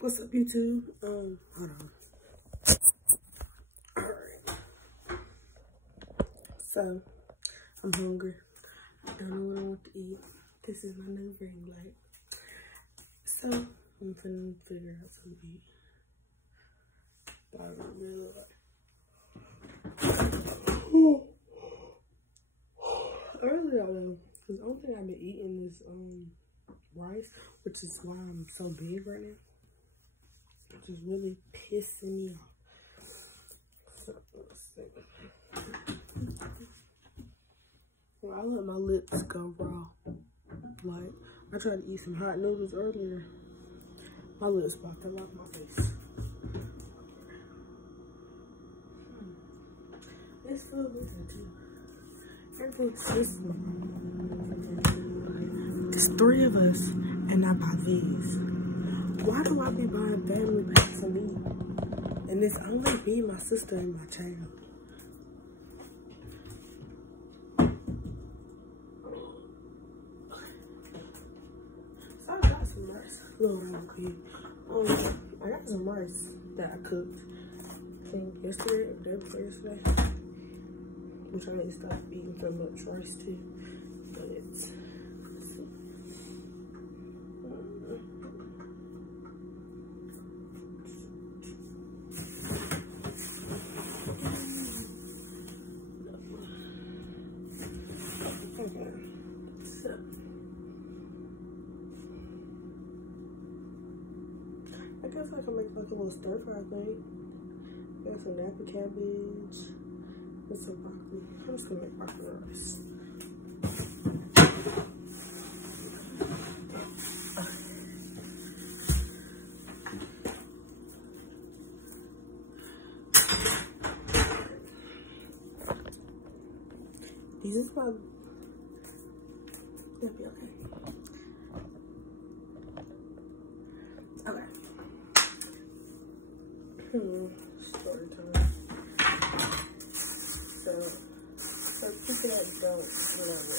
What's up, YouTube? Hold on. Alright. So, I'm hungry. I don't know what I want to eat. This is my new ring light. So, I'm finna figure out something to eat. But I really like. I really don't know. Because the only thing I've been eating is rice, which is why I'm so big right now. Which is really pissing me off. So, let's see. Well, I let my lips go raw. Like, I tried to eat some hot noodles earlier. My lips about to lock my face. It's so good too. Everything's just it's 3 of us, and I buy these. Why do I be buying family packs of meat? And it's only me, my sister, and my child. So I got some rice. Little round pig. I got some rice that I cooked. I think yesterday or the day before yesterday. Which I need to stop eating so much rice too. But it's I guess I can make like a little stir fry thing. Got some napa cabbage and some broccoli. I'm just gonna make broccoli rice. These is my, they'll be okay. Okay. Story time. So people that don't remember.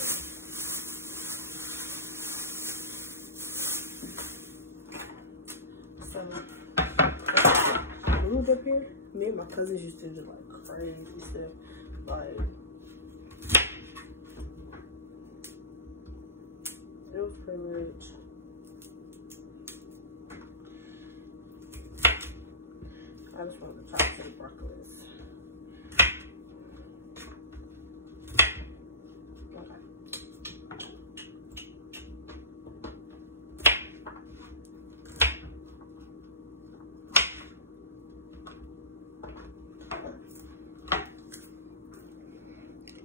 So, I moved up here. Me and my cousins used to do like crazy stuff. Like, it was pretty much. I just wanted to try some broccoli. Okay.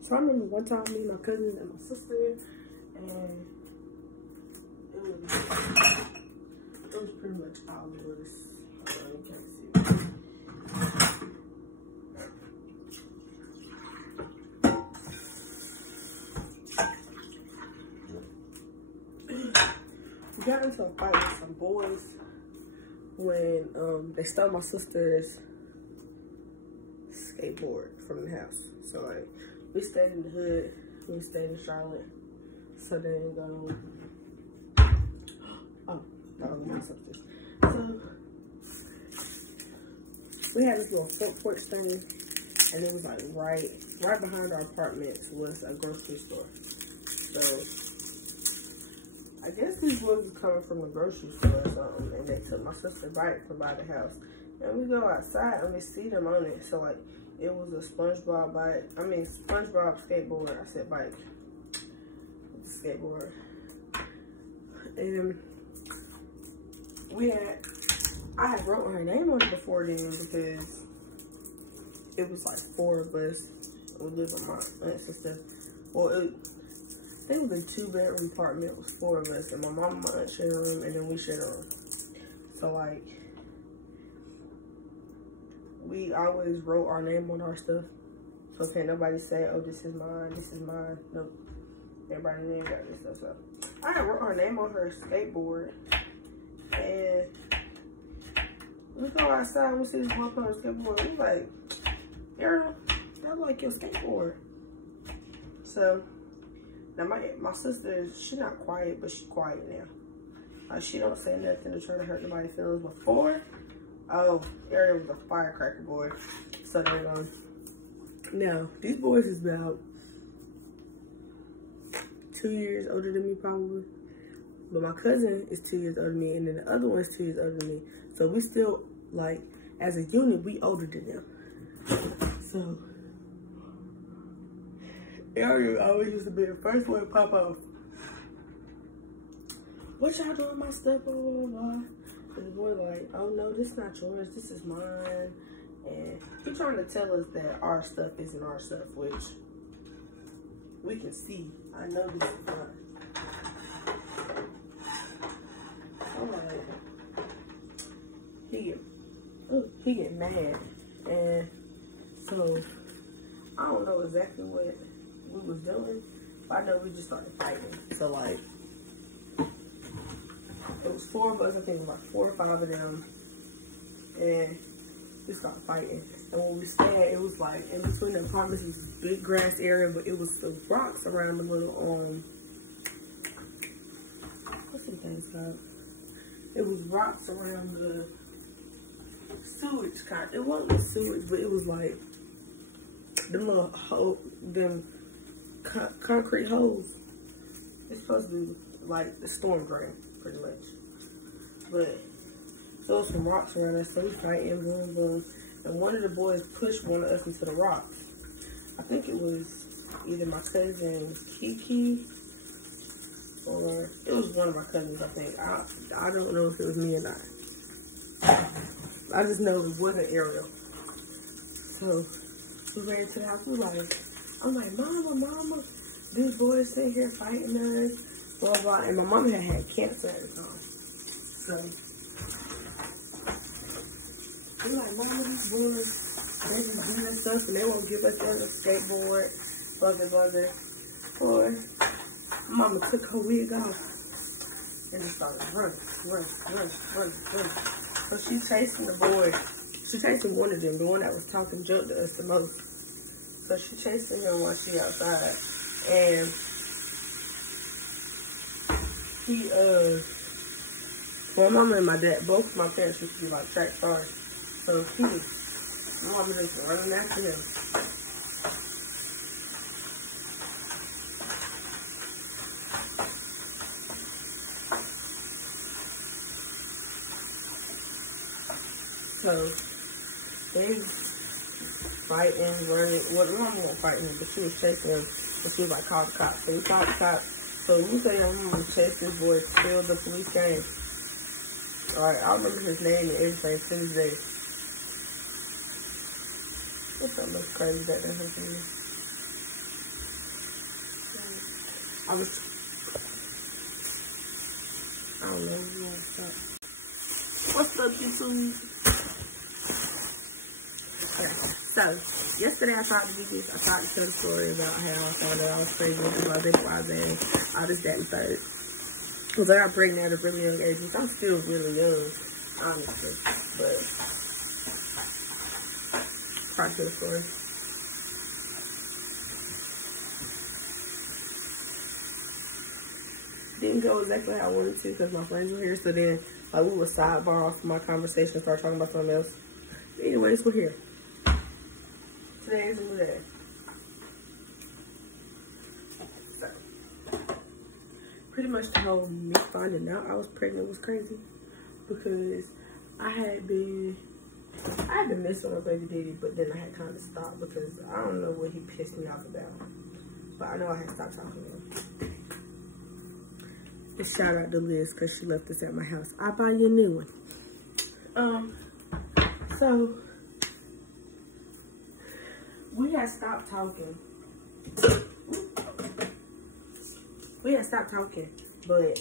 So I remember one time me and my cousins and my sister, and it was pretty much all of us. You can't see it. We got into a fight with some boys when they stole my sister's skateboard from the house. So like, we stayed in the hood, we stayed in Charlotte. So then so we had this little front porch thing, and it was like right behind our apartments was a grocery store. So I guess these boys was coming from the grocery store or something, and they took my sister's bike from by the house. And we go outside and we see them on it. So like, it was a SpongeBob bike. I mean, SpongeBob skateboard. I said bike. It's a skateboard. And I had wrote her name on it before then because it was like 4 of us. We lived with my aunts and stuff. Well, I think it was a 2-bedroom apartment. It was 4 of us, and my mom and my aunt shared a room, and then we shared a room. So like, we always wrote our name on our stuff. So can't nobody say, oh, this is mine, this is mine. Nope. Everybody name got this stuff. So I had wrote her name on her skateboard, and we go outside and we see this one on her skateboard. We like, Ariel, that's like your skateboard. So now my sister, she's not quiet, but she's quiet now. Like, she don't say nothing to try to hurt nobody's feelings. Before, oh, Ariel was a firecracker boy. So they're going. Now, these boys is about 2 years older than me, probably. But my cousin is 2 years older than me, and then the other one is 2 years older than me. So we still, like, as a unit, we older than them. So, Ariel always used to be the first one to pop off. What y'all doing my stuff, blah, blah, blah. And the boy like, oh no, this is not yours, this is mine. And he trying to tell us that our stuff isn't our stuff, which we can see. I know this is mine. I'm like, he get mad. And so, I don't know exactly what we was doing, but I know we just started fighting. So like, it was 4 of us, I think about 4 or 5 of them, and we started fighting. And when we stayed, it was like in between the apartments, it was this big grass area, but it was the rocks around the little what's some things called? It was rocks around the sewage kind. It wasn't the sewage, but it was like them little concrete holes. It's supposed to be like the storm drain, pretty much. But there was some rocks around us, so we fighting, boom, boom. And one of the boys pushed one of us into the rocks. I think it was either my cousin Kiki, or it was one of my cousins, I think. I don't know if it was me or not. I just know it wasn't Ariel. So we ran to the house. We like, I'm like, Mama, these boys sitting here fighting us, blah, blah. And my mom had cancer at the time. So we like, Mama, these boys, they just doing this stuff and they won't give us the skateboard, blah, blah, blah. Boy, Mama took her wig off and just started running. So she chasing the boy. She chasing one of them, the one that was talking junk to us the most. So she chasing him while she outside. And he, my mama and my dad, both of my parents used to be like track stars. So my mama just running after him. So they fighting, running. Well, my mama wasn't fighting him, but she was chasing him. And she was like, call the cops. So we called the cops. So we say I'm gonna chase this boy till the police came. Alright, I remember his name and everything to this day. What's that most crazy that happened to me? I don't know. What's up, YouTube? Okay, so yesterday I tried to do this. I tried to tell the story about how I found out I was pregnant, all this, that, and third. Because I got pregnant at a really young age, which I'm still really young, honestly. But part of the story. Didn't go exactly how I wanted to because my friends were here. So then, like, we would sidebar off my conversation and start talking about something else. But anyways, we're here. Today is a new day. So, pretty much the whole me finding out I was pregnant was crazy because I had been messing with baby daddy, but then I had kind of stopped because I don't know what he pissed me off about. But I know I had stopped talking to him. And shout out to Liz because she left us at my house. I'll buy you a new one. So we had stopped talking. But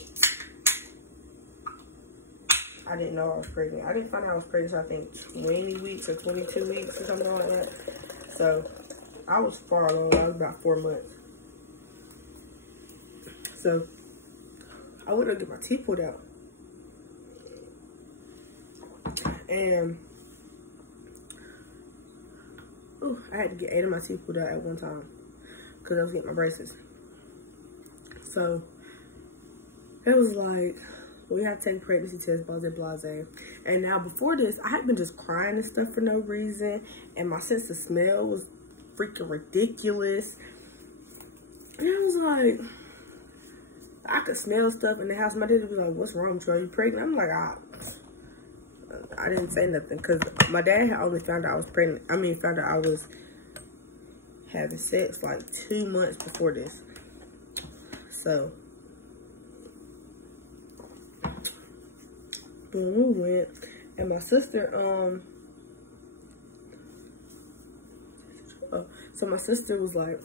I didn't know I was pregnant. I didn't find out I was pregnant until I think 20 weeks or 22 weeks or something like that. So I was far along. I was about 4 months. So I went to get my teeth pulled out. And I had to get 8 of my teeth pulled out at one time because I was getting my braces. So it was like we have to take pregnancy test, blase. And now before this, I had been just crying and stuff for no reason. And my sense of smell was freaking ridiculous. And I was like, I could smell stuff in the house. My daddy would be like, what's wrong with you? Are you pregnant? I'm like, I didn't say nothing. Because my dad had only found out I was pregnant. I mean, found out I was having sex like 2 months before this. So, when we went, and my sister, so my sister was like,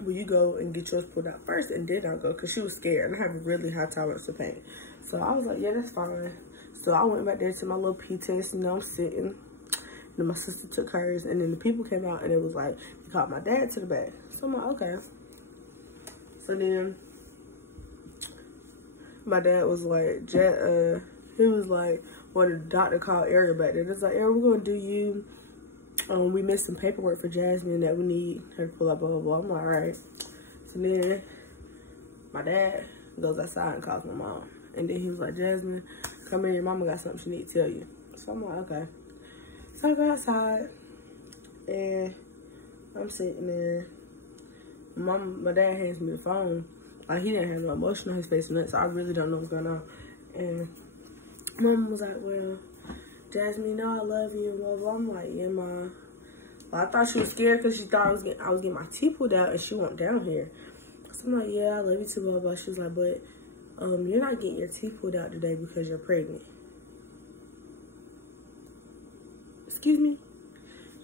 will you go and get yours pulled out first, and then I'll go, because she was scared, and I have a really high tolerance to pain. So I was like, yeah, that's fine. So I went back there to my little pee test, you know, I'm sitting, and then my sister took hers, and then the people came out, and it was like, they called my dad to the back. So I'm like, okay. So then, my dad was like, he was like, well, the doctor called Erica back there. It's like, Erica, we're going to do you. We missed some paperwork for Jasmine that we need her to pull up, blah, blah, blah. I'm like, all right. So then my dad goes outside and calls my mom. And then he was like, Jasmine, come in. Your mama got something she need to tell you. So I'm like, okay. So I go outside. And I'm sitting there. My dad hands me the phone. Like, he didn't have no emotion on his face or nothing. So I really don't know what's going on. And Mom was like, well, Jasmine, you know I love you, and blah, blah. I'm like, yeah, Ma. Well, I thought she was scared because she thought I was getting my teeth pulled out and she went down here. So I'm like, yeah, I love you too, blah, blah. She was like, but you're not getting your teeth pulled out today because you're pregnant. Excuse me?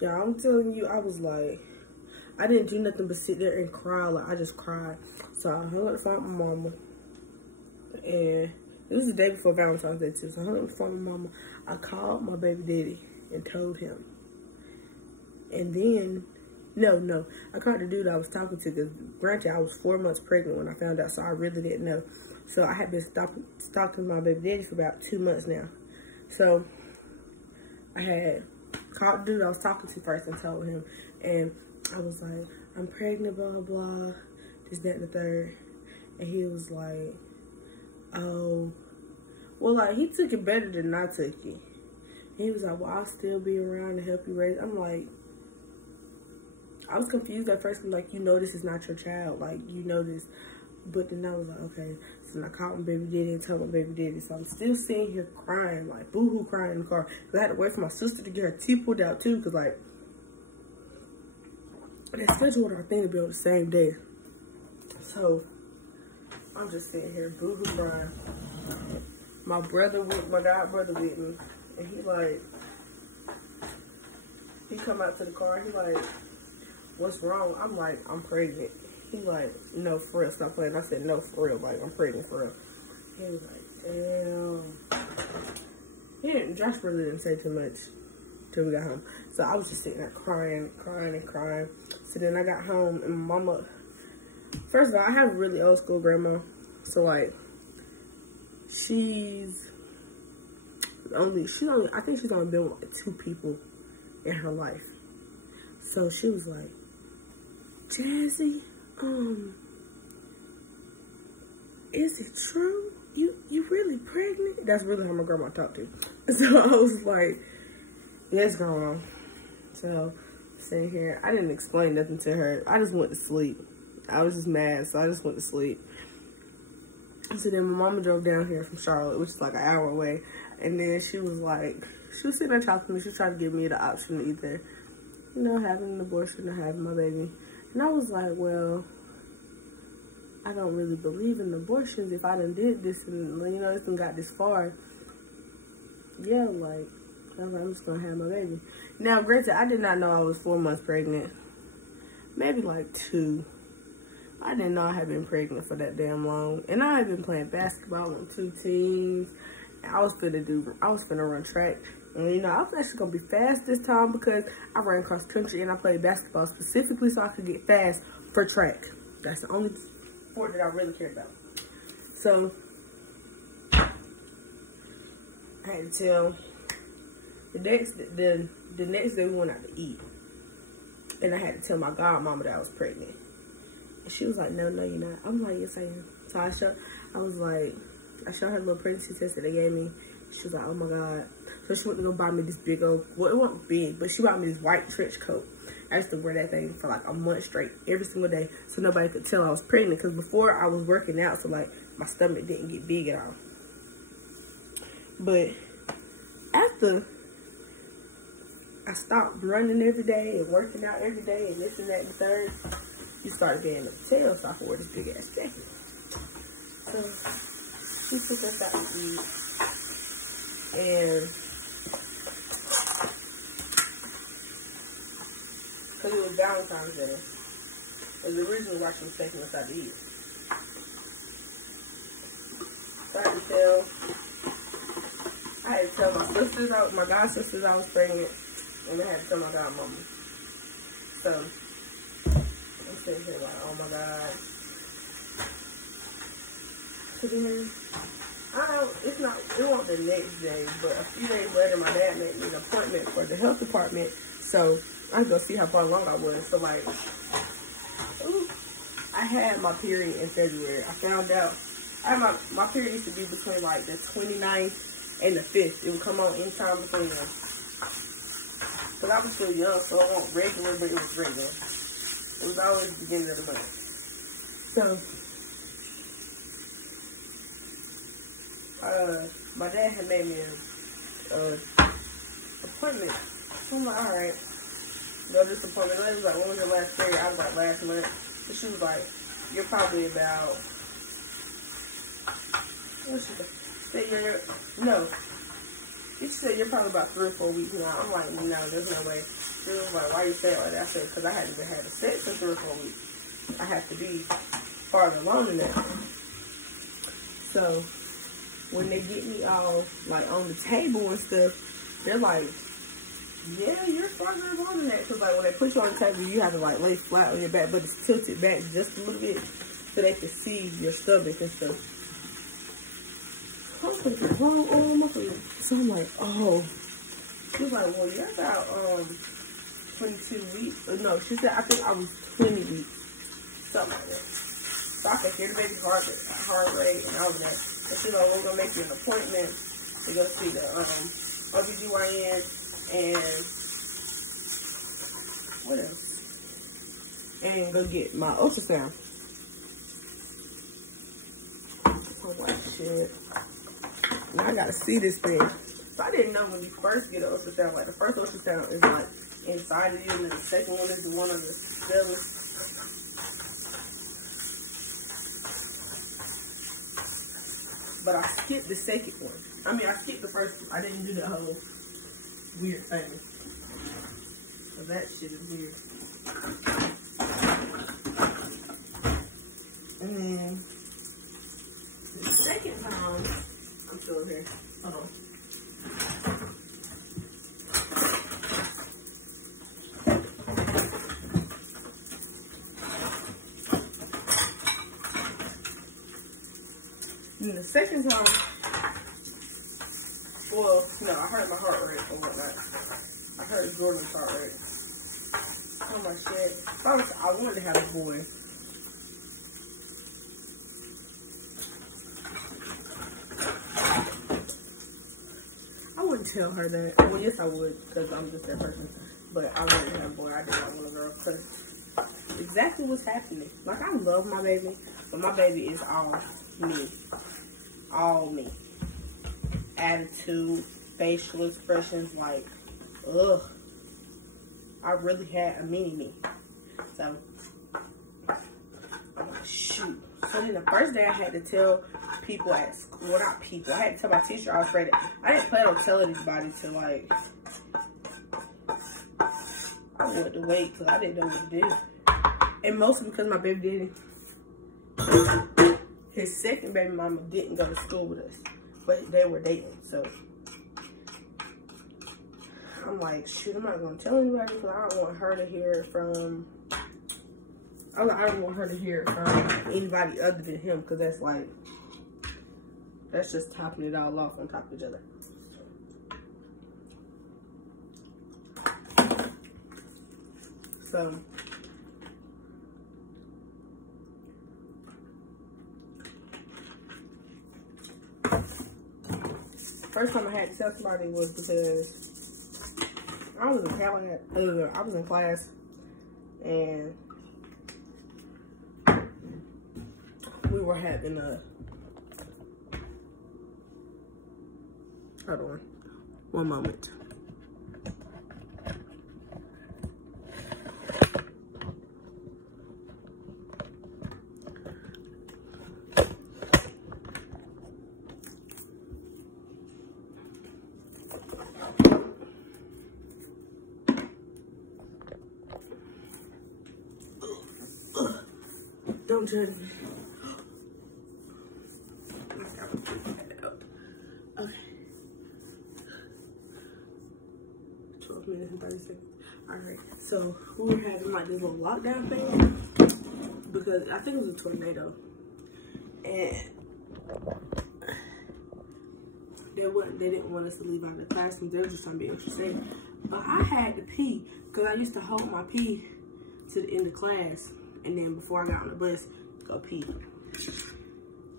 Yeah, I'm telling you, I was like, I didn't do nothing but sit there and cry. Like, I just cried. So I hung up the phone with my mama. And it was the day before Valentine's Day too. So I hung up the phone with my mama. I called my baby daddy and told him. And then, no, I called the dude I was talking to, because granted, I was 4 months pregnant when I found out, so I really didn't know. So I had been stalking my baby daddy for about 2 months now. So I had called the dude I was talking to first and told him. And I was like, I'm pregnant, blah, blah, blah, this, that, and the third. And he was like, oh, well, like, he took it better than I took it. He was like, well, I'll still be around to help you raise. I'm like, I was confused at first. I'm like, you know this is not your child. Like, you know this. But then I was like, okay. So then I called my baby daddy and told my baby daddy. So I'm still sitting here crying, like, boo-hoo crying in the car. Because I had to wait for my sister to get her teeth pulled out, too. Because, like, they scheduled our thing to be on the same day. So I'm just sitting here boo-hoo crying. My god brother with me. And he, like, he come out to the car and he like, what's wrong? I'm like, I'm pregnant. He like, no, for real, stop playing. I said, no, for real, like, I'm pregnant for real. He was like, damn. Josh really didn't say too much till we got home. So I was just sitting there crying. So then I got home and my mama, first of all, I have a really old school grandma. So like, I think she's only been with like 2 people in her life. So she was like, Jazzy, is it true? You really pregnant? That's really how my grandma talked to. So I was like, yes, grandma. So sitting here, I didn't explain nothing to her. I just went to sleep. I was just mad, so I just went to sleep. So then my mama drove down here from Charlotte, which is like an hour away. And then she was sitting there talking to me. She was trying to give me the option of either, you know, having an abortion or having my baby. And I was like, well, I don't really believe in abortions. If I done did this and, you know, it's done got this far, yeah, like, I'm just gonna have my baby. Now, granted, I did not know I was 4 months pregnant. Maybe like 2. I didn't know I had been pregnant for that damn long. And I had been playing basketball on 2 teams. And I was finna run track. And, you know, I was actually gonna be fast this time because I ran cross country and I played basketball specifically so I could get fast for track. That's the only sport that I really cared about. So I had to tell the next day we went out to eat. And I had to tell my godmama that I was pregnant. And she was like, no, you're not. I'm like, yes, I am. So I was like, I showed her the little pregnancy test that they gave me. She was like, oh my God. So she went to go buy me this big old, well, it wasn't big, but she bought me this white trench coat. I used to wear that thing for like a month straight, every single day, so nobody could tell I was pregnant. Because before I was working out, so like my stomach didn't get big at all. But after I stopped running every day and working out every day and this and that and the third, you started being able to tell, so I could wear this big ass jacket. So she took us out to eat, and because it was Valentine's Day, it was originally why she was taking us out to eat. So I had to tell my sisters, my god sisters I was pregnant, and I had to tell my godmama. So I'm sitting here like, oh my God. So then, it wasn't the next day, but a few days later, my dad made me an appointment for the health department. So I go see how far along I was. So like, I had my period in February. I found out, my period used to be between like the 29th and the 5th. It would come on anytime between them. But I was still young, so it wasn't regular, but it was regular. It was always the beginning of the month. So, my dad had made me an appointment. So I'm like, alright, go to this appointment. It was like, when was your last period? I was like, last month. So she was like, you're probably about, what she said? No. She said, you're probably about 3 or 4 weeks now. I'm like, no, there's no way. She was like, why you say it like that? I said, because I hadn't been having sex in 3 or 4 weeks. I have to be farther along than that. So, when they get me all, like, on the table and stuff, they're like, yeah, you're farther along than that. Because, like, when they put you on the table, you have to, like, lay flat on your back, but it's tilted back just a little bit so they can see your stomach and stuff. I was like, what's wrong? So I'm like, oh. She was like, well, you're about 22 weeks. No, she said, I think I was 20 weeks. Something like that. So I could hear the baby's heart rate and all of that. And she was like, we're going to make you an appointment to go see the OBGYN and what else? And go get my ultrasound. Oh, my shit. Now I gotta see this thing. So I didn't know when you first get an ultrasound, like the first ultrasound is like inside of you, and then the second one is the one on the belly. But I skipped the second one. I mean, I skipped the first one. I didn't do the whole weird thing. So that shit is weird. And then the second time, I'm still here. Hold on. And the second time, well, no, I heard my heart rate or whatnot. I heard Jordan's heart rate. Oh my shit. I wanted to have a boy. I wouldn't tell her that. Well, yes, I would, because I'm just that person. But I wanted to have a boy. I did not want a girl, because exactly what's happening. Like, I love my baby, but my baby is all me. All me. Attitude, facial expressions, like, ugh. I really had a mini-me. So, I'm like, shoot. So then the first day I had to tell people at school, well, not people, I had to tell my teacher I was pregnant. I didn't plan on telling anybody till, like, I wanted to wait because I didn't know what to do. And mostly because my baby daddy, his second baby mama didn't go to school with us, but they were dating. So I'm like, shoot, I'm not gonna tell anybody because I don't want her to hear it from. I don't want her to hear it from anybody other than him, because that's like, that's just topping it all off on top of each other. So First time I had to tell somebody was because I was in class, and we were having a, hold on, one moment. Don't judge me. Okay. 12 minutes and 30 seconds. Alright, so we were having like this little lockdown thing because I think it was a tornado. And they didn't want us to leave out of the classroom. They were just trying to be extra safe. But I had to pee because I used to hold my pee to the end of class. And then before I got on the bus, go pee.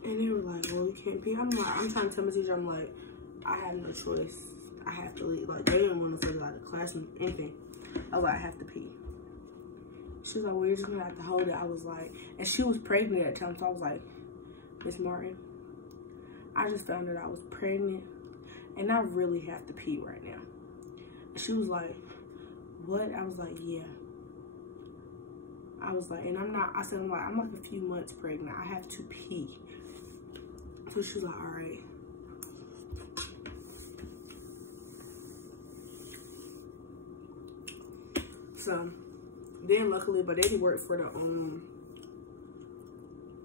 And they were like, well, you can't pee. I'm trying to tell my teacher, I'm like, I have no choice. I have to leave. Like, they didn't want to figure out the classroom, anything. I was like, I have to pee. She was like, well, you're just gonna have to hold it. I was like, and she was pregnant at the time, so I was like, Miss Martin, I just found out I was pregnant, and I really have to pee right now. And she was like, what? I was like, yeah. I was like, and I'm like a few months pregnant. I have to pee. So she was like, all right. So then luckily, but they didn't work for the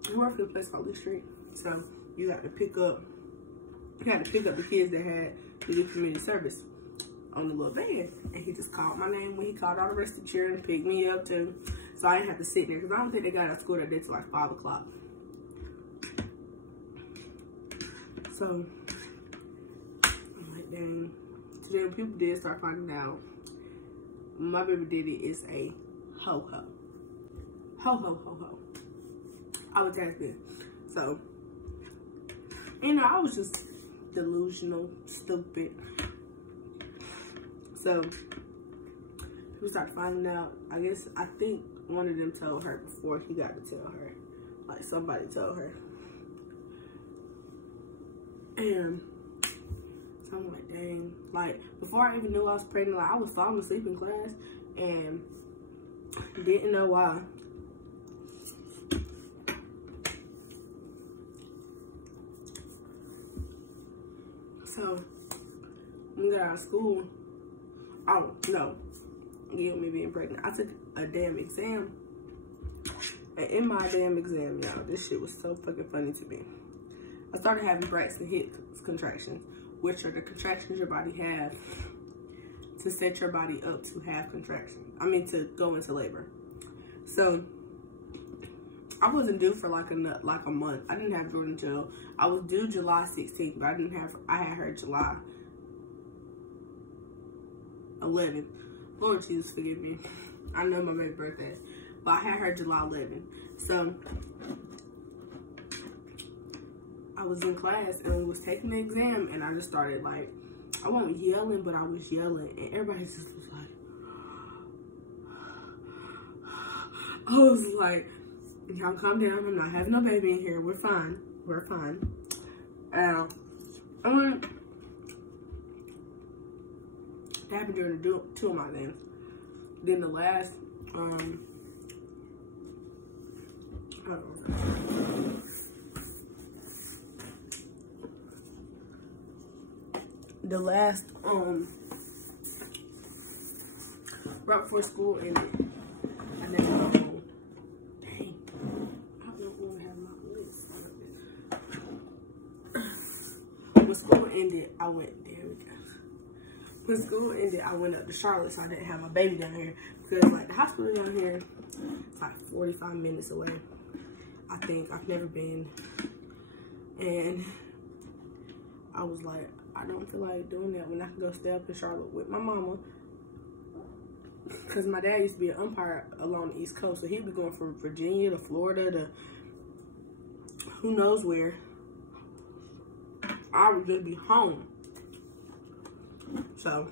they worked for a place called Lee Street. So you had to pick up the kids that had to do community service on the little van. And he just called my name when he called all the rest of the children and picked me up too. So I didn't have to sit there because I don't think they got out of school that day till like 5 o'clock. So I'm like, dang. Today when people did start finding out, my baby daddy is a ho-ho. Ho-ho-ho-ho. I was that good. So, you know, I was just delusional, stupid. So, people started finding out. I think one of them told her before he got to tell her. Like, somebody told her. And so I'm like, dang. Like, before I even knew I was pregnant, like, I was falling asleep in class and didn't know why. So, when we got out of school, oh, no. Yeah, me being pregnant. I took a damn exam. And in my damn exam, y'all, this shit was so fucking funny to me. I started having Braxton Hicks contractions, which are the contractions your body have to set your body up to have contractions. I mean, to go into labor. So, I wasn't due for like a month. I didn't have Jordan until, I was due July 16th, but I had her July 11th. Lord Jesus, forgive me. I know my baby's birthday, but I had her July 11th. So, I was in class and we was taking the exam and I just started like, I wasn't yelling, but I was yelling and everybody just was like, I was like, y'all calm down. I'm not having no baby in here. We're fine. We're fine. That happened during two of my exams. Then the last, right before school ended, and then dang, I don't want to have my list. When school ended, I went, there we go. When school ended, I went up to Charlotte, so I didn't have my baby down here. Because, like, the hospital down here, it's like 45 minutes away. I think. I've never been. And I was like, I don't feel like doing that when I can go stay up in Charlotte with my mama. Because my dad used to be an umpire along the East Coast. So he'd be going from Virginia to Florida to who knows where. I would just be home. So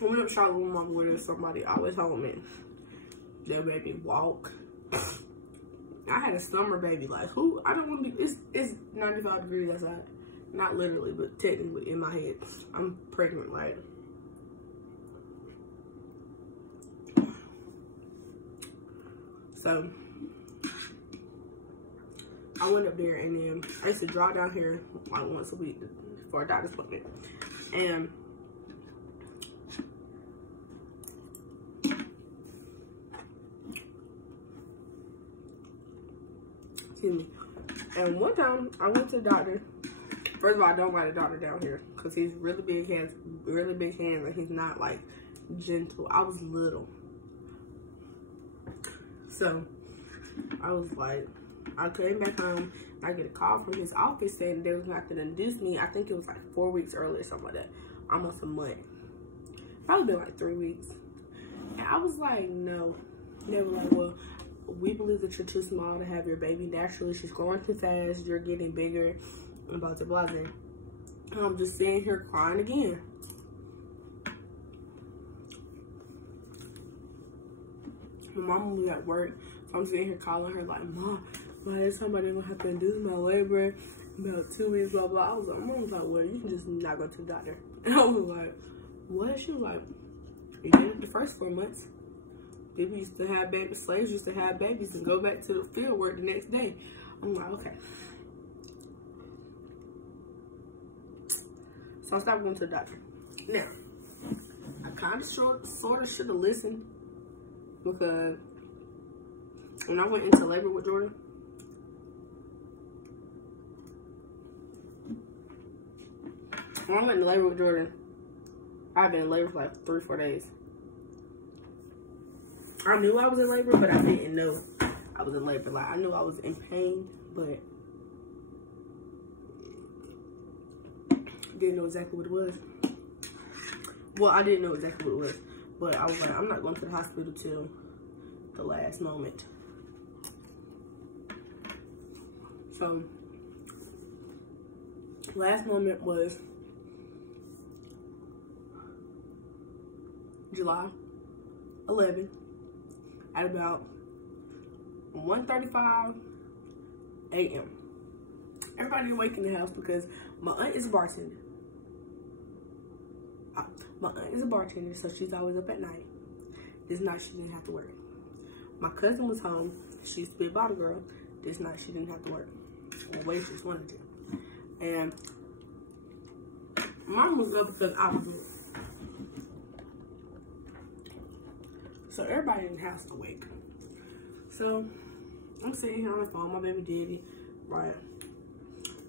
when I'm shopping with my mom, with somebody always home and they'll make me walk. I had a summer baby. Like, who? I don't want to be. It's 95 degrees outside. Not literally, but technically in my head. I'm pregnant, like. So I went up there, and then I used to drive down here like once a week for a doctor's appointment. And excuse me. And one time I went to the doctor. First of all, I don't like the doctor down here because he's really big hands, and he's not like gentle. I was little. So I was like, I came back home. I get a call from his office saying they was going to have to induce me. I think it was like 4 weeks earlier, something like that. Almost a month. Probably been like 3 weeks. And I was like, no. They were like, well, we believe that you're too small to have your baby naturally. She's growing too fast. You're getting bigger. And blah, blah, blah. And I'm just sitting here crying again. My mom was at work, so I'm sitting here calling her like, Mom, is somebody gonna have to induce my labor in about 2 weeks, blah, blah. I was like, Mom was like, well, you can just not go to the doctor. And I was like, what? She was like, you did it the first 4 months. People used to have babies, slaves used to have babies and go back to the field work the next day. I'm like, okay. So I stopped going to the doctor. Now, I kind of sort of should have listened. Because when I went into labor with Jordan, I've been in labor for like 3 or 4 days. I knew I was in labor, but I didn't know I was in labor. Like, I knew I was in pain, but didn't know exactly what it was. Well, I didn't know exactly what it was. But I was like, I'm not going to the hospital till the last moment. So, last moment was July 11th at about 1:35 a.m. Everybody awake in the house because my aunt is a bartender. My aunt is a bartender, so she's always up at night. This night, she didn't have to work. My cousin was home. She used to be a bottle girl. This night, she didn't have to work. Well, waitress wanted to. And Mom was up because I was up. So everybody in the house is awake. So I'm sitting here on the phone, my baby daddy, right?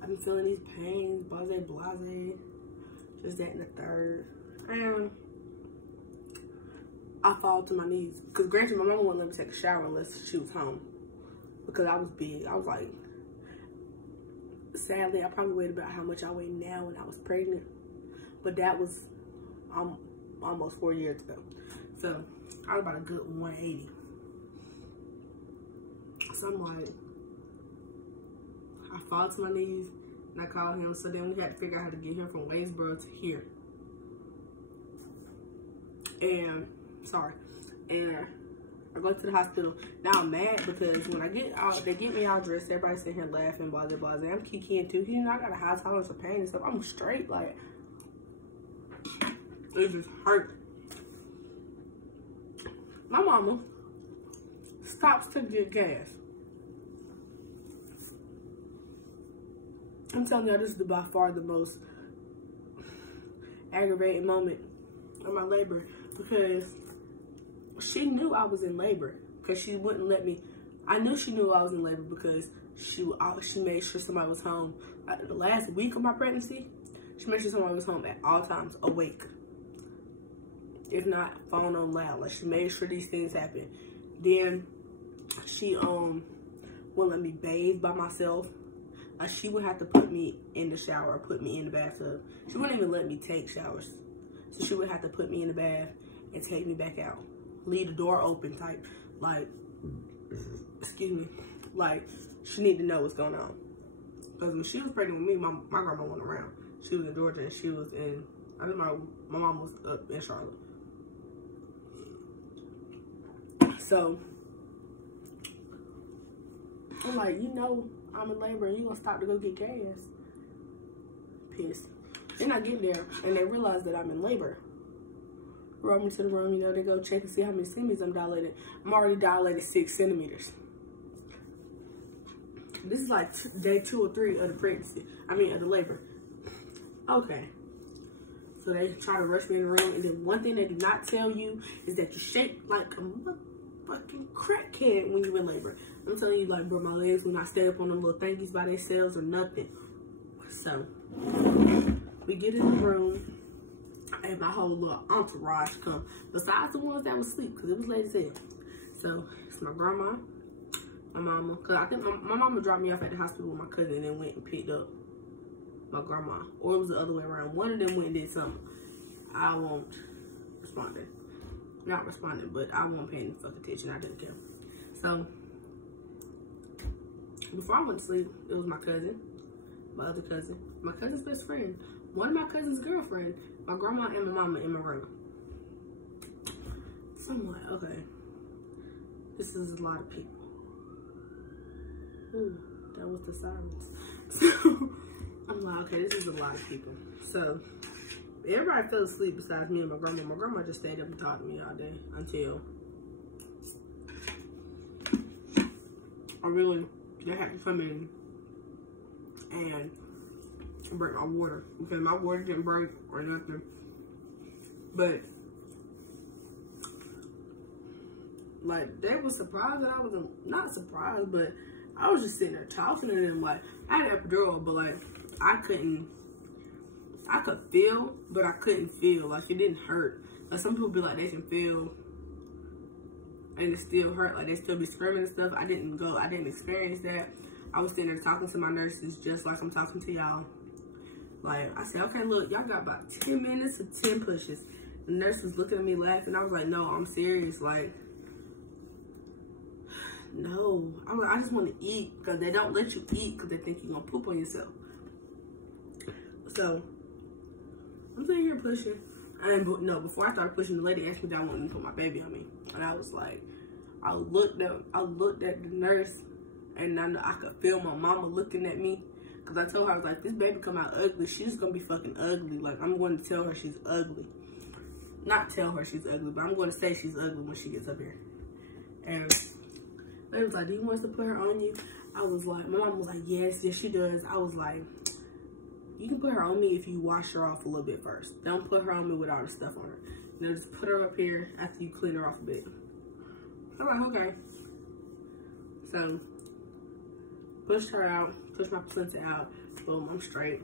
I've been feeling these pains, blase, just that and the third. And I fall to my knees. Because granted, my mama wouldn't let me take a shower unless she was home. Because I was big. I was like, sadly, I probably weighed about how much I weigh now when I was pregnant. But that was almost 4 years ago. So I was about a good 180. So I'm like, I fall to my knees and I call him. So then we had to figure out how to get him from Waynesboro to here. And I go to the hospital. Now I'm mad because when I get out, they get me all dressed. Everybody's sitting here laughing, blah. I'm kikiing too. You know, I got a high tolerance of pain and stuff. I'm straight, like, it just hurt. My mama stops to get gas. I'm telling y'all, this is by far the most aggravating moment of my labor because she knew I was in labor because she wouldn't let me. I knew she knew I was in labor because she made sure somebody was home. The last week of my pregnancy, she made sure somebody was home at all times, awake. If not, phone on loud. Like, she made sure these things happen. Then she wouldn't let me bathe by myself. She would have to put me in the shower or put me in the bathtub. She wouldn't even let me take showers. So she would have to put me in the bath and take me back out. Leave the door open type. Like, excuse me. Like, she need to know what's going on. Because when she was pregnant with me, my grandma wasn't around. She was in Georgia and she was in, I think my mom was up in Charlotte. So, I'm like, you know, I'm in labor and you gonna stop to go get gas. Pissed. Then I get there and they realize that I'm in labor. Brought me to the room, you know, they go check and see how many centimeters I'm dilated. I'm already dilated 6 centimeters. This is like day 2 or 3 of the pregnancy. I mean, of the labor. Okay. So they try to rush me in the room. And then one thing they do not tell you is that you shake like a motherfucking crackhead when you're in labor. I'm telling you, like, bro, my legs will not stay up on them little thingies by themselves or nothing. So, we get in the room. And my whole little entourage come. Besides the ones that was asleep. Because it was late as hell. So, it's my grandma. My mama, because I think my mama dropped me off at the hospital with my cousin and then went and picked up my grandma. Or it was the other way around. One of them went and did something. I won't respond. Not responding, but I won't pay any fucking attention. I didn't care. So, before I went to sleep, it was my cousin, my other cousin, my cousin's best friend, one of my cousin's girlfriend, my grandma and my mama in my room. So I'm like, okay, this is a lot of people. Ooh, that was the silence. So I'm like, okay, this is a lot of people. So everybody fell asleep besides me and my grandma. My grandma just stayed up and talked to me all day until they had to come in and break my water. Because my water didn't break or nothing. But like, they were surprised that I was not surprised, but I was just sitting there talking to them. Like, I had epidural, but like, I could feel, but I couldn't feel. Like, it didn't hurt. Like, some people be like, they can feel and it still hurt. Like, they still be screaming and stuff. I didn't experience that. I was sitting there talking to my nurses just like I'm talking to y'all. Like, I said, okay, look, y'all got about 10 minutes of 10 pushes. The nurse was looking at me laughing. I was like, no, I'm serious. Like, no. I'm like, I just want to eat, because they don't let you eat because they think you're going to poop on yourself. So, I'm sitting here pushing. No, before I started pushing, the lady asked me if I wanted to put my baby on me. And I was like, I looked at the nurse, and I could feel my mama looking at me. Because I told her, I was like, this baby come out ugly. She's going to be fucking ugly. Like, I'm going to tell her she's ugly. Not tell her she's ugly, but I'm going to say she's ugly when she gets up here. And they was like, do you want us to put her on you? I was like, my mom was like, yes, she does. I was like, you can put her on me if you wash her off a little bit first. Don't put her on me with all the stuff on her. You know, just put her up here after you clean her off a bit. I'm like, okay. So, pushed her out, pushed my placenta out. Boom, I'm straight.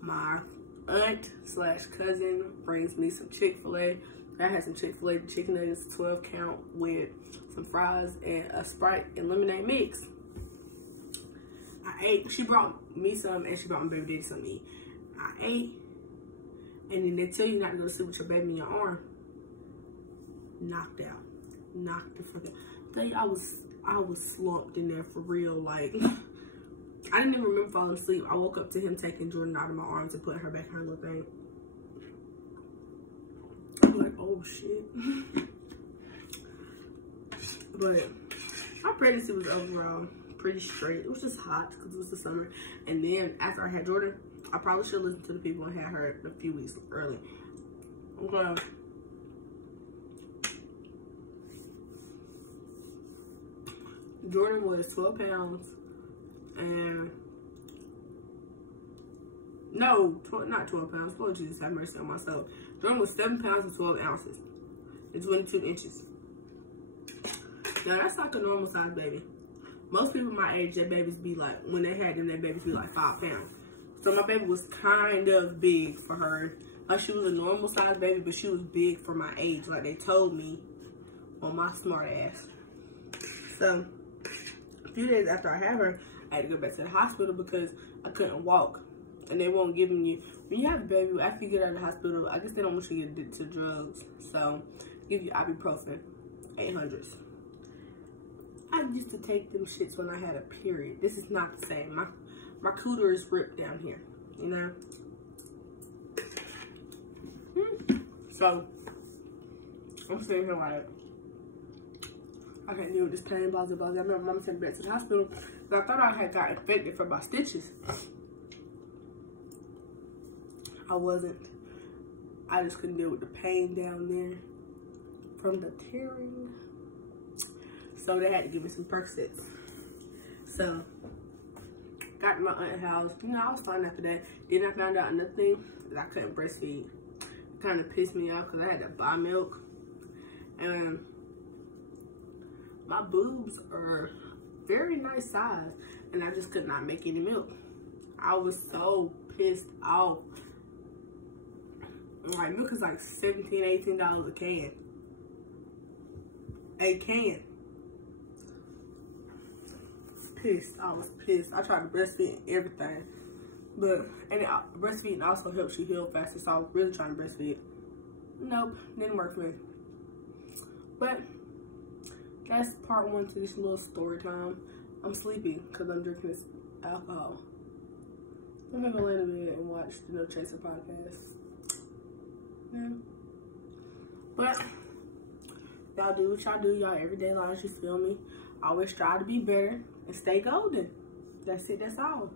My aunt / cousin brings me some Chick-fil-A. I had some Chick-fil-A chicken nuggets, 12 count, with some fries and a Sprite and lemonade mix. I ate. She brought me some, and she brought my baby daddy some to eat. I ate, and then they tell you not to go to sleep with your baby in your arm. Knocked out. Knocked the fuck out. I tell you, I was slumped in there for real. Like, I didn't even remember falling asleep. I woke up to him taking Jordan out of my arms and putting her back in her little thing. I'm like, oh shit. But my pregnancy was overall pretty straight. It was just hot because it was the summer. And then after I had Jordan, I probably should listen to the people and had her a few weeks early. Okay. Jordan was 12 pounds and no, not 12 pounds. Lord Jesus, have mercy on my soul. Jordan was 7 pounds and 12 ounces and 22 inches. Now that's like a normal size baby. Most people my age, their babies be like, when they had them, their babies be like 5 pounds. So my baby was kind of big for her. Like, she was a normal size baby, but she was big for my age. Like they told me on my smart ass. So a few days after I had her, I had to go back to the hospital because I couldn't walk. And they won't give you, when you have a baby, after you get out of the hospital, I guess they don't want you to get addicted to drugs. So give you ibuprofen, 800s. I used to take them shits when I had a period. This is not the same. my cooter is ripped down here, you know. So I'm sitting here like, I can't deal with this pain, blah, blah, blah. I remember mom sent me back to the hospital because I thought I had got infected from my stitches. I wasn't. I just couldn't deal with the pain down there from the tearing. So they had to give me some Percocets. So, got to my aunt's house. You know, I was fine after that. Then I found out another thing, that I couldn't breastfeed. It kind of pissed me off because I had to buy milk. And my boobs are very nice size. And I just could not make any milk. I was so pissed off. Like, milk is like $17, $18 a can. A can. Pissed. I was pissed. I tried to breastfeed everything. But, and breastfeeding also helps you heal faster. So I was really trying to breastfeed. Nope. Didn't work for me. But, that's part 1 to this little story time. I'm sleepy because I'm drinking this alcohol. I'm gonna go lay in bed and watch the No Chaser podcast. Yeah. But y'all do what y'all do, y'all everyday lives, you feel me? Always try to be better and stay golden. That's it, that's all.